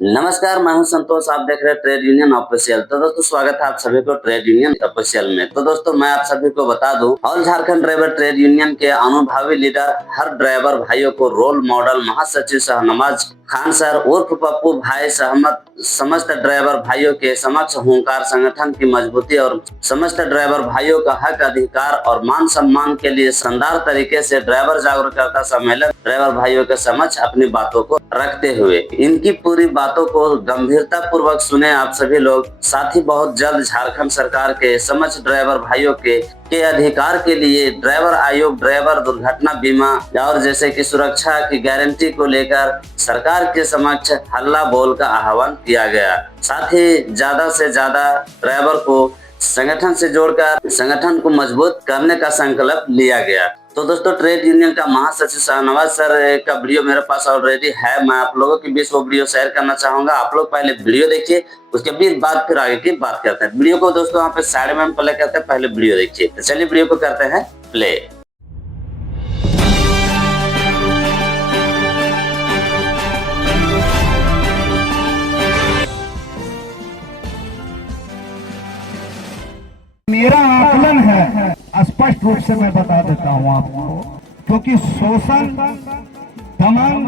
नमस्कार, मैं हूं संतोष। आप देख रहे हैं ट्रेड यूनियन ऑफिशियल। तो दोस्तों स्वागत है आप सभी को ट्रेड यूनियन ऑफिशियल में। तो दोस्तों मैं आप सभी को बता दूं, all Jharkhand driver trade union के अनुभवी लीडर, हर ड्राइवर भाइयों को रोल मॉडल महासचिव शाहनवाज खान सर उर्फ पप्पू भाई सहमत समस्त ड्राइवर भाइयों के समक्ष हुंकार संगठन की मजबूती और समस्त ड्राइवर भाइयों का हक, अधिकार और मान सम्मान के लिए शानदार तरीके से ड्राइवर जागरूकता सम्मेलन ड्राइवर भाइयों के समक्ष अपनी बातों को रखते हुए इनकी पूरी बातों को गंभीरता पूर्वक सुने आप सभी लोग। साथ ही बहुत जल्द झारखंड सरकार के समक्ष ड्राइवर भाइयों के अधिकार के लिए ड्राइवर आयोग, ड्राइवर दुर्घटना बीमा और जैसे कि सुरक्षा की गारंटी को लेकर सरकार के समक्ष हल्ला बोल का आह्वान किया गया। साथ ही ज्यादा से ज्यादा ड्राइवर को संगठन से जोड़कर संगठन को मजबूत करने का संकल्प लिया गया। तो दोस्तों ट्रेड यूनियन का महासचिव शाहनवाज सर का वीडियो मेरे पास ऑलरेडी है। मैं आप लोगों के बीच वो वीडियो शेयर करना चाहूंगा। आप लोग पहले वीडियो देखिए, उसके बाद फिर आगे की बात करते हैं। वीडियो को दोस्तों यहाँ पे साइड में प्ले करते हैं, पहले वीडियो देखिए। तो चलिए वीडियो को करते हैं प्ले। मेरा आकलन है, स्पष्ट रूप से मैं बता देता हूं आपको, क्योंकि शोषण, दमन,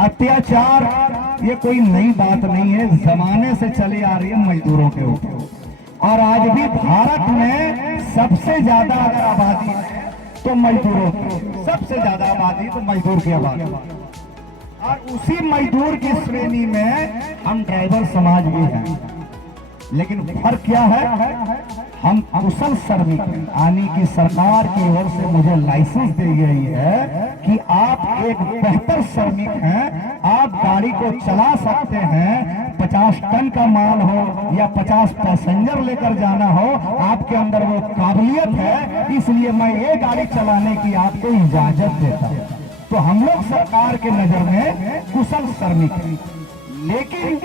अत्याचार ये कोई नई बात नहीं है, जमाने से चली आ रही है मजदूरों के ऊपर। और आज भी भारत में सबसे ज्यादा अगर आबादी है तो मजदूरों की, सबसे ज्यादा आबादी तो मजदूर की आबादी, और उसी मजदूर की श्रेणी में हम ड्राइवर समाज भी हैं। लेकिन फर्क क्या है, हम कुशल श्रमिक हैं। यानी कि सरकार की ओर से मुझे लाइसेंस दी गई है कि आप एक बेहतर श्रमिक हैं, आप गाड़ी को चला सकते हैं। 50 टन का माल हो या 50 पैसेंजर लेकर जाना हो, आपके अंदर वो काबिलियत है, इसलिए मैं ये गाड़ी चलाने की आपको इजाजत देता हूँ। तो हम लोग सरकार के नजर में कुशल श्रमिक हैं। लेकिन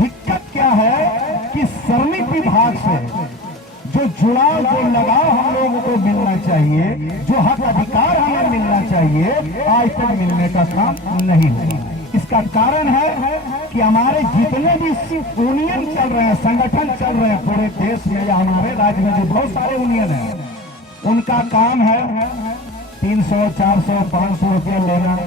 दिक्कत क्या है कि श्रमिक विभाग से जो जुड़ाव, जो लगाव हम लोगों को मिलना चाहिए, जो हक अधिकार हमें मिलना चाहिए, आज तक मिलने का काम नहीं हुआ। इसका कारण है कि हमारे जितने भी यूनियन चल रहे हैं, संगठन चल रहे हैं पूरे देश में या हमारे राज्य में, जो बहुत सारे यूनियन हैं, उनका काम है 300, 400, 500 रुपया लेना,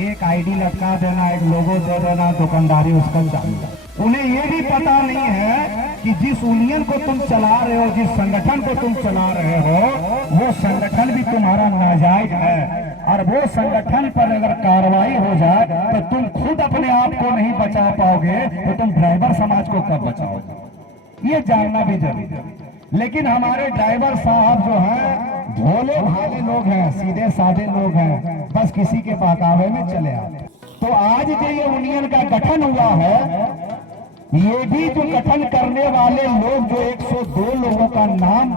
एक आईडी लटका देना, एक लोगो दे देना, दुकानदारी उसका चालू। उन्हें ये भी पता नहीं है कि जिस यूनियन को तुम चला रहे हो, जिस संगठन को तुम चला रहे हो, वो संगठन भी तुम्हारा नाजायज है। और वो संगठन पर अगर कार्रवाई हो जाए तो तुम खुद अपने आप को नहीं बचा पाओगे, तो तुम ड्राइवर समाज को कब बचाओगे, ये जानना भी जरूरी है। लेकिन हमारे ड्राइवर साहब जो हैं भोले भाले लोग हैं, सीधे साधे लोग हैं, बस किसी के बहकावे में चले आते। तो आज जो ये यूनियन का गठन हुआ है, ये भी जो गठन करने वाले लोग, जो 102 लोगों का नाम,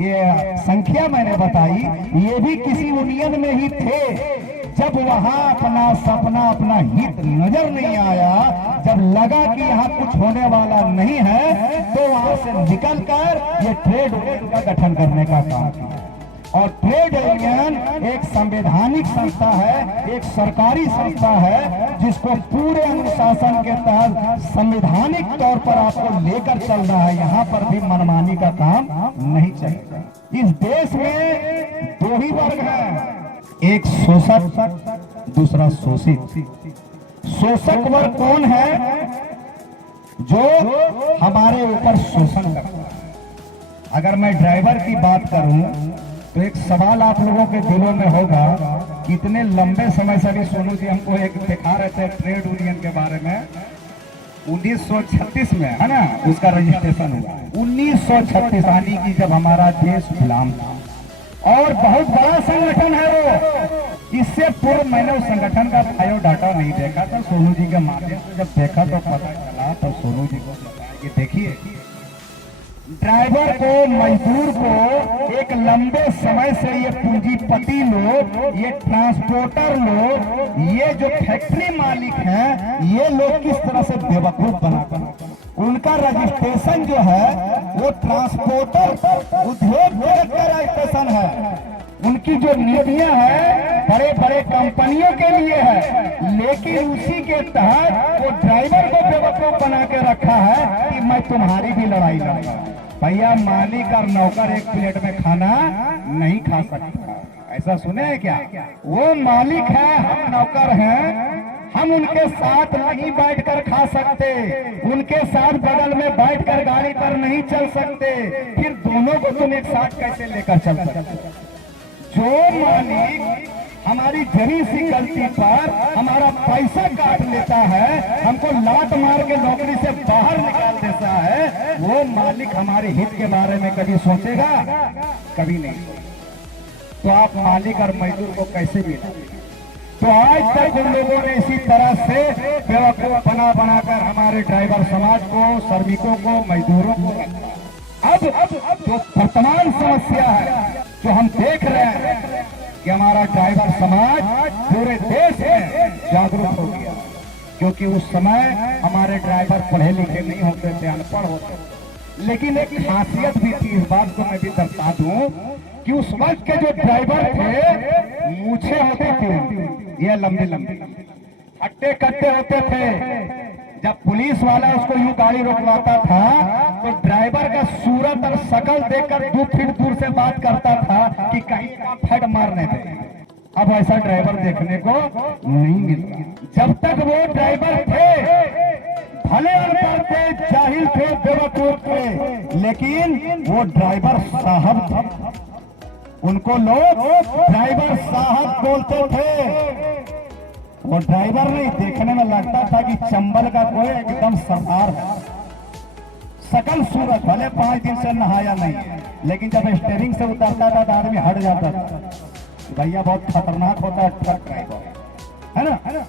ये संख्या मैंने बताई, ये भी किसी यूनियन में ही थे। जब वहां अपना सपना, अपना हित नजर नहीं आया, जब लगा कि यहाँ कुछ होने वाला नहीं है, तो वहां से निकलकर ये ट्रेड यूनियन का गठन करने का काम किया। और ट्रेड यूनियन एक संवैधानिक संस्था है, एक सरकारी संस्था है, जिसको पूरे अनुशासन के तहत संवैधानिक तौर पर आपको लेकर चल रहा है। यहाँ पर भी मनमानी का काम नहीं चलेगा। इस देश में दो ही वर्ग हैं, एक शोषक, दूसरा शोषित। शोषक वर्ग कौन है? जो हमारे ऊपर शोषण करता है। अगर मैं ड्राइवर की बात करूं तो एक सवाल आप लोगों के दिलों में होगा, कितने लंबे समय से भी सोनू जी हमको एक दिखा रहे थे ट्रेड यूनियन के बारे में। 1936 में है ना उसका रजिस्ट्रेशन हुआ, 1936, यानी कि जब हमारा देश गुलाम था। और बहुत बड़ा संगठन है वो। इससे पूर्व मैंने उस संगठन का बायोडाटा नहीं देखा था, सोनू जी के माध्यम से जब देखा तो पता चला, तो सोनू जी को बताया कि देखिए, ड्राइवर को, मजदूर को एक लंबे समय से ये पूंजीपति लोग, ये ट्रांसपोर्टर लोग, ये जो फैक्ट्री मालिक हैं, ये लोग किस तरह से बेवकूफ बनाकर उनका रजिस्ट्रेशन जो है वो ट्रांसपोर्टर उद्योग जगत का रजिस्ट्रेशन है। उनकी जो नीतियां हैं बड़े बड़े कंपनियों के लिए है, लेकिन उसी के तहत वो ड्राइवर बेवकूफ बना के रखा है कि मैं तुम्हारी भी लड़ाई लड़ूंगा। भैया मालिक और नौकर एक प्लेट में खाना नहीं खा सकता, ऐसा सुने हैं क्या? वो मालिक है, हम नौकर हैं, हम उनके साथ नहीं बैठकर खा सकते, उनके साथ बगल में बैठकर गाड़ी पर नहीं चल सकते, फिर दोनों को तुम एक साथ कैसे लेकर चल सकते? जो मालिक हमारी जरी सी गलती पर हमारा पैसा काट लेता है, हमको लात मार के नौकरी से बाहर निकाल देता है, वो मालिक हमारे हित के बारे में कभी सोचेगा? कभी नहीं। तो आप मालिक और मजदूर को कैसे मिला? तो आज तक उन लोगों ने इसी तरह से बेवकूफ बना बनाकर हमारे ड्राइवर समाज को, श्रमिकों को, मजदूरों को रखा। अब जो वर्तमान समस्या है, जो हम देख रहे हैं कि हमारा ड्राइवर समाज पूरे देश में जागरूक हो गया, क्योंकि उस समय हमारे ड्राइवर पढ़े लिखे नहीं होते थे, अनपढ़ होते थे। लेकिन एक खासियत भी थी, इस बात को मैं भी दर्शा दूं कि उस वक्त के जो ड्राइवर थे, मूछें होती थी, ये लंबी लंबी हट्टे कट्टे होते थे। जब पुलिस वाला उसको यूं गाड़ी रोकवाता था तो ड्राइवर का सूरत और शकल देखकर 2 फीट दूर से बात करता था कि कहीं का फट मारने दे। अब ऐसा ड्राइवर देखने को नहीं मिलता। जब तक वो ड्राइवर थे, भले अनपढ़ थे, जाहिल थे, बेवकूफ थे, लेकिन वो ड्राइवर साहब थे। उनको लोग ड्राइवर साहब बोलते थे। वो ड्राइवर नहीं, देखने में लगता था कि चंबल का कोई एकदम सरदार है। सकल सूरत, भले 5 दिन से नहाया नहीं है, लेकिन जब स्टीयरिंग से उतरता था तो आदमी हट जाता था। भैया बहुत खतरनाक होता है ट्रक ड्राइवर, है ना?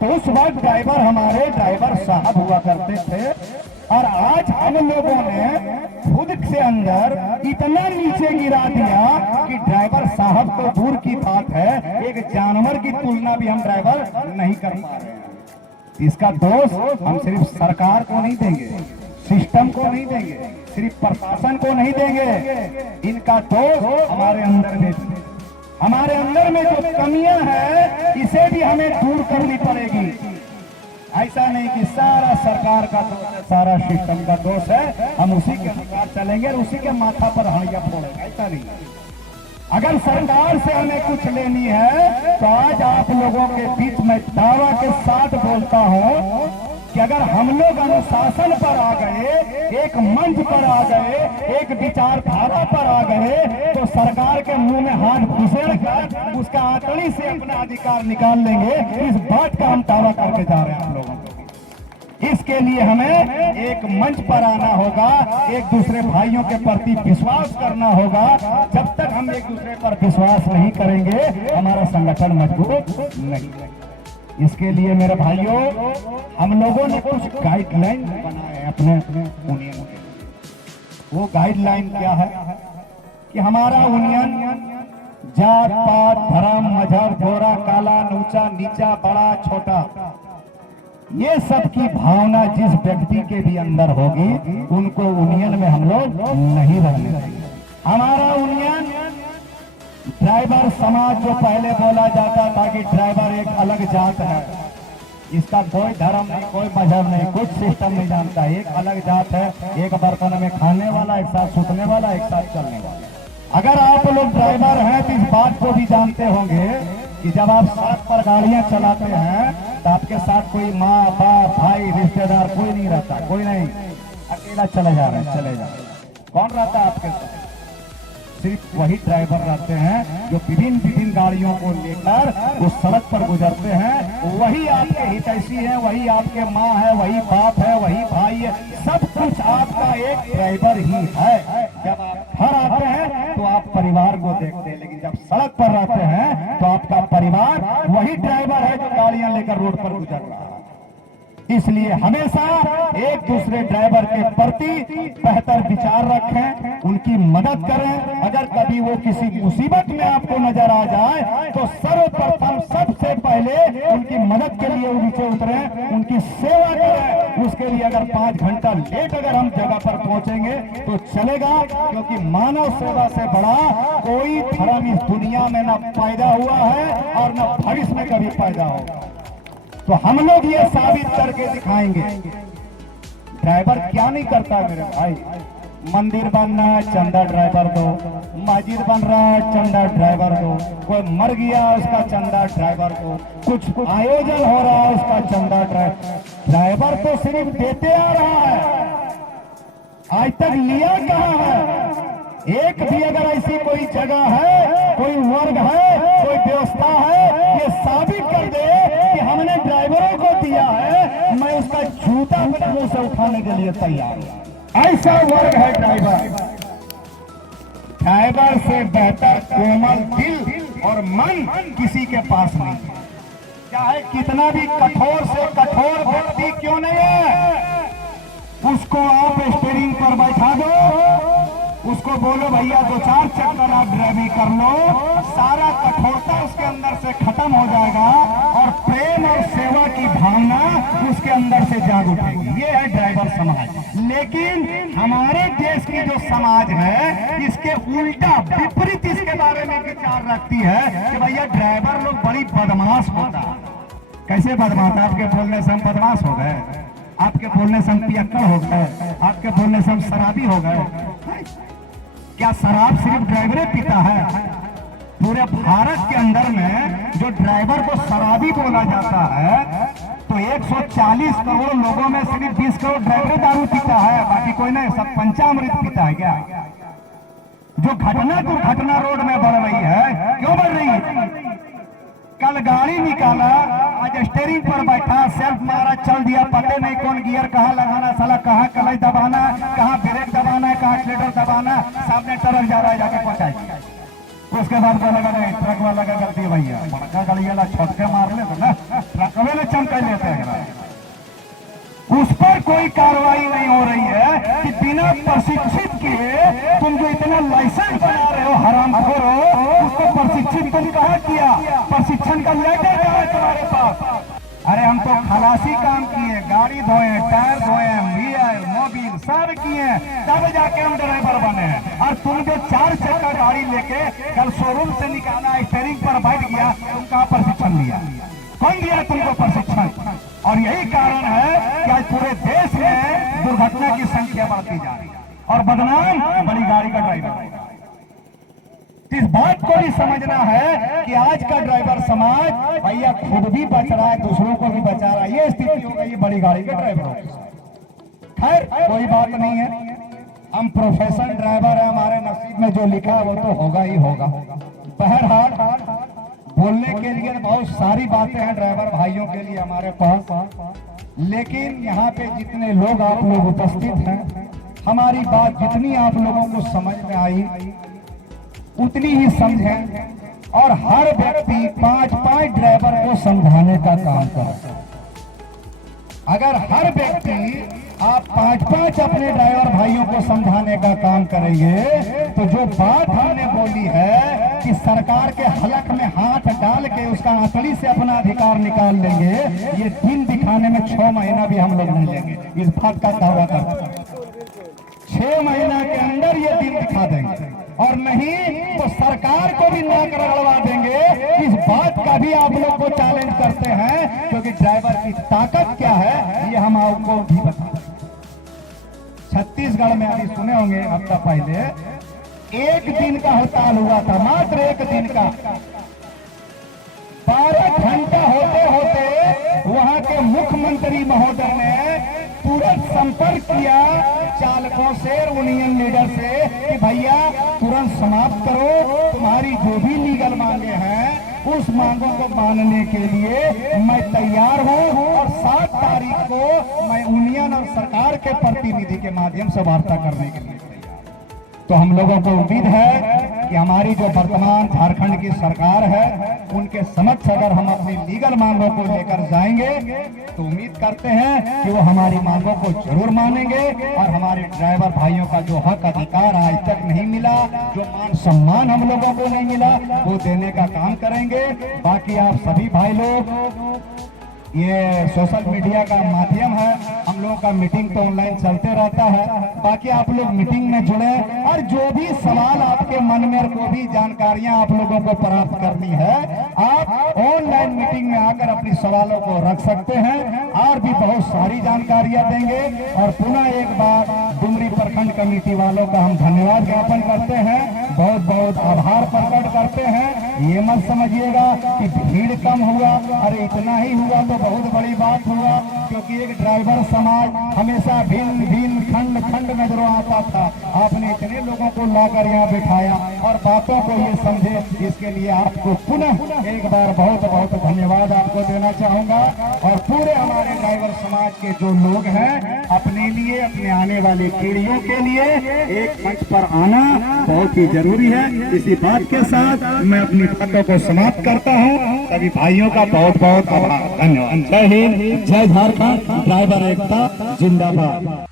तो उस वक्त ड्राइवर हमारे ड्राइवर साहब हुआ करते थे। और आज हम लोगों ने खुद से अंदर इतना नीचे गिरा दिया कि ड्राइवर साहब तो दूर की बात है, एक जानवर की तुलना भी हम ड्राइवर नहीं कर पा रहे हैं। इसका दोष हम सिर्फ सरकार को नहीं देंगे, सिस्टम को नहीं देंगे, सिर्फ प्रशासन को नहीं देंगे, इनका दोष हमारे अंदर में, हमारे अंदर में जो कमियां हैं इसे भी हमें दूर करनी पड़ेगी। ऐसा नहीं कि सारा सरकार का दोष है, सारा सिस्टम का दोष है, हम उसी के अनुसार चलेंगे और उसी के माथा पर हड़िया फोड़ेंगे, ऐसा नहीं। अगर सरकार से हमें कुछ लेनी है तो आज आप लोगों के बीच में दावा के साथ बोलता हूं कि अगर हम लोग अनुशासन पर आ गए, एक मंच पर आ गए, एक विचारधारा पर आ गए, तो सरकार के मुंह में हाथ घुसेड़कर उसका आंतड़ी से अपना अधिकार निकाल लेंगे। इस बात का हम दावा करके जा रहे हैं आप लोगों को। इसके लिए हमें एक मंच पर आना होगा, एक दूसरे भाइयों के प्रति विश्वास करना होगा। जब तक हम एक दूसरे पर विश्वास नहीं करेंगे, हमारा संगठन मजबूत नहीं। इसके लिए मेरे भाइयों, हम लोगों ने कुछ गाइडलाइन बनाए हैं अपने यूनियन के। वो गाइडलाइन क्या है कि हमारा यूनियन जात पात, धर्म, मजहब, गोरा काला, ऊंचा नीचा, बड़ा छोटा, ये सब की भावना जिस व्यक्ति के भी अंदर होगी, उनको यूनियन में हम लोग नहीं रहने देंगे। हमारा यूनियन ड्राइवर समाज, जो पहले बोला जाता था कि ड्राइवर एक अलग जात है, इसका कोई धर्म नहीं, कोई मजहब नहीं, कुछ सिस्टम नहीं जानता, एक अलग जात है, एक बर्तन में खाने वाला, एक साथ सुतने वाला, एक साथ चलने वाला। अगर आप लोग ड्राइवर हैं तो इस बात को भी जानते होंगे कि जब आप सड़क पर गाड़ियां चलाते हैं तो आपके साथ कोई माँ बाप भाई रिश्तेदार कोई नहीं रहता, कोई नहीं, अकेला चले जा रहे हैं, चले जा रहे हैं। कौन रहता है आपके साथ? सिर्फ वही ड्राइवर रहते हैं जो विभिन्न विभिन्न गाड़ियों को लेकर उस सड़क पर गुजरते हैं। वही आपके हितैषी है, वही आपके माँ है, वही बाप है, वही भाई है, सब कुछ आपका एक ड्राइवर ही है। जब आप घर आते हैं तो आप परिवार को देखते हैं, लेकिन जब सड़क पर रहते हैं तो आपका परिवार वही ड्राइवर है जो गाड़ियां लेकर रोड पर गुजर रहा है। इसलिए हमेशा एक दूसरे ड्राइवर के प्रति बेहतर विचार रखें, उनकी मदद करें। अगर कभी वो किसी मुसीबत में आपको नजर आ जाए तो सर्वप्रथम सबसे पहले उनकी मदद के लिए नीचे उतरें, उनकी सेवा करें। उसके लिए अगर 5 घंटा लेट अगर हम जगह पर पहुंचेंगे तो चलेगा, क्योंकि मानव सेवा से बड़ा कोई धर्म इस दुनिया में न पैदा हुआ है और न भविष्य में कभी पैदा होगा। तो हम लोग ये साबित करके दिखाएंगे ड्राइवर क्या नहीं करता मेरे भाई। मंदिर बन रहा है, चंदा ड्राइवर दो। मस्जिद बन रहा है, चंदा ड्राइवर दो। कोई मर गया, उसका चंदा ड्राइवर दो। कुछ आयोजन हो रहा है, उसका चंदा ड्राइवर तो सिर्फ देते आ रहा है, आज तक लिया कहाँ है? एक भी अगर ऐसी कोई जगह है, कोई वर्ग है, कोई व्यवस्था है, ये साबित कर दे कि हमने ड्राइवरों को दिया है, मैं उसका जूता अपने मुंह से उठाने के लिए तैयार हूं। ऐसा वर्ग है ड्राइवर। ड्राइवर से बेहतर कोमल दिल और मन किसी के पास नहीं है। चाहे कितना भी कठोर से कठोर व्यक्ति क्यों नहीं है, उसको आप स्टीयरिंग पर बैठा दो, उसको बोलो भैया 2-4 चक्कर आप ड्राइविंग कर लो, सारा कठोरता उसके अंदर से खत्म हो जाएगा और प्रेम और सेवा की भावना उसके अंदर से जाग उठेगी। ये है ड्राइवर समाज। लेकिन हमारे देश की जो समाज है, इसके उल्टा विपरीत इसके बारे में विचार रखती है कि भैया ड्राइवर लोग बड़ी बदमाश होता है। कैसे बदमाश? आपके बोलने से हम बदमाश हो गए, आपके बोलने से हम पियक्कड़ हो गए, आपके बोलने से हम शराबी हो गए। क्या शराब सिर्फ ड्राइवर पीता है? पूरे भारत के अंदर में जो ड्राइवर को शराबी बोला जाता है, तो 140 करोड़ लोगों में सिर्फ 20 करोड़ ड्राइवर दारू पीता है, बाकी कोई नहीं, सब पंचामृत पीता है। क्या जो घटना दुर्घटना रोड में बढ़ रही है, क्यों बढ़ रही है? कल गाड़ी निकाला, आज स्टीयरिंग पर बैठा, सेल्फ मारा, चल दिया, पता नहीं कौन गियर कहाँ लगाना, साला कहाँ क्लच दबाना, कहाँ ब्रेक दबाना, कहाँ एक्सीलरेटर दबाना, सामने ट्रक जा रहा है, जाके पहुंचाए। उसके बाद बोलेगा नहीं ट्रक वाला का गलती भैया, बड़का गाड़ी वाला छटके मार ले तो ना ट्रक में चमका लेते हैं। उस पर कोई कार्रवाई नहीं हो रही है कि बिना प्रशिक्षित किए तुम जो इतना लाइसेंस बना रहे हो, हरामखोर हो, उसको प्रशिक्षित तुम कहाँ किया? प्रशिक्षण का लेटर कहाँ है तुम्हारे पास? अरे हम तो खलासी काम किए, गाड़ी धोए, टायर धोए, मोबिल सब किए, तब जाके हम ड्राइवर बने हैं। और तुम जो 4 चक्का गाड़ी लेके कल शोरूम से निकाला, स्टीयरिंग पर बैठ गया, तुम कहाँ प्रशिक्षण लिया? कौन दिया तुमको प्रशिक्षण? और यही कारण है कि आज पूरे देश में दुर्घटना की संख्या बढ़ती जा रही है और बदनाम बड़ी गाड़ी का ड्राइवर। इस बात को भी समझना है कि आज का ड्राइवर समाज भैया खुद भी बच रहा है, दूसरों को भी बचा रहा है। ये स्थिति हो गई बड़ी गाड़ी के ड्राइवरों की। खैर कोई बात नहीं है, हम प्रोफेशनल ड्राइवर है, हमारे नसीब में जो लिखा है वो तो होगा ही होगा। बहरहाल बोलने के लिए बहुत सारी बातें हैं ड्राइवर भाइयों के लिए हमारे पास, लेकिन यहाँ पे जितने लोग आप लोग उपस्थित हैं, हमारी बात जितनी आप लोगों को समझ में आई उतनी ही समझें और हर व्यक्ति 5-5 ड्राइवर को समझाने का काम करें। अगर हर व्यक्ति आप 5-5 अपने ड्राइवर भाइयों को समझाने का काम करेंगे तो जो बात हमने बोली है कि सरकार के हलक में हाथ डाल के उसका आंतड़ी से अपना अधिकार निकाल लेंगे, ये दिन दिखाने में 6 महीना भी हम लोग नहीं लेंगे। इस बात का दावा करते हैं 6 महीना के अंदर ये दिन दिखा देंगे, और नहीं तो सरकार को भी नाक रगड़वा देंगे। इस बात का भी आप लोग को चैलेंज करते हैं, क्योंकि ड्राइवर की ताकत क्या है ये हम आपको भी बताएं। छत्तीसगढ़ में अभी सुने होंगे हफ्ता पहले 1 दिन का हड़ताल हुआ था, मात्र 1 दिन का। 12 घंटा होते होते वहां के मुख्यमंत्री महोदय ने तुरंत संपर्क किया चालकों से, यूनियन लीडर से कि भैया तुरंत समाप्त करो, तुम्हारी जो भी लीगल मांगे हैं उस मांगों को मानने के लिए मैं तैयार हूं, और 7 तारीख को मैं यूनियन और सरकार के प्रतिनिधि के माध्यम से वार्ता करने के लिए तैयार। तो हम लोगों को उम्मीद है कि हमारी जो वर्तमान झारखंड की सरकार है उनके समक्ष अगर हम अपनी लीगल मांगों को लेकर जाएंगे तो उम्मीद करते हैं कि वो हमारी मांगों को जरूर मानेंगे, और हमारे ड्राइवर भाइयों का जो हक अधिकार आज तक नहीं मिला, जो मान सम्मान हम लोगों को नहीं मिला, वो देने का काम करेंगे। बाकी आप सभी भाई लोग, ये सोशल मीडिया का माध्यम है, हम लोगों का मीटिंग तो ऑनलाइन चलते रहता है, बाकी आप लोग मीटिंग में जुड़े और जो भी सवाल आपके मन में और कोई भी जानकारियां आप लोगों को प्राप्त करनी है, आप ऑनलाइन मीटिंग में आकर अपनी सवालों को रख सकते हैं और भी बहुत सारी जानकारियां देंगे। और पुनः एक बार डुमरी प्रखंड कमेटी वालों का हम धन्यवाद ज्ञापन करते हैं, बहुत बहुत आभार प्रकट करते हैं। ये मत समझिएगा कि भीड़ कम हुआ, अरे इतना ही हुआ तो बहुत बड़ी बात हुआ, क्योंकि एक ड्राइवर समाज हमेशा भिन्न भिन्न खंड खंड नजरों आता था। आपने इतने लोगों को लाकर यहाँ बिठाया और बातों को ये समझे, इसके लिए आपको पुनः एक बार बहुत बहुत धन्यवाद आपको देना चाहूंगा। और पूरे हमारे ड्राइवर समाज के जो लोग हैं, अपने लिए अपने आने वाली पीढ़ियों के लिए एक मंच पर आना बहुत ही जरूरी है। इसी बात के साथ मैं अपनी बातों को समाप्त करता हूँ। सभी भाइयों का बहुत बहुत आभार, धन्यवाद। जय हिंद, जय झारखंड, ड्राइवर एकता जिंदाबाद।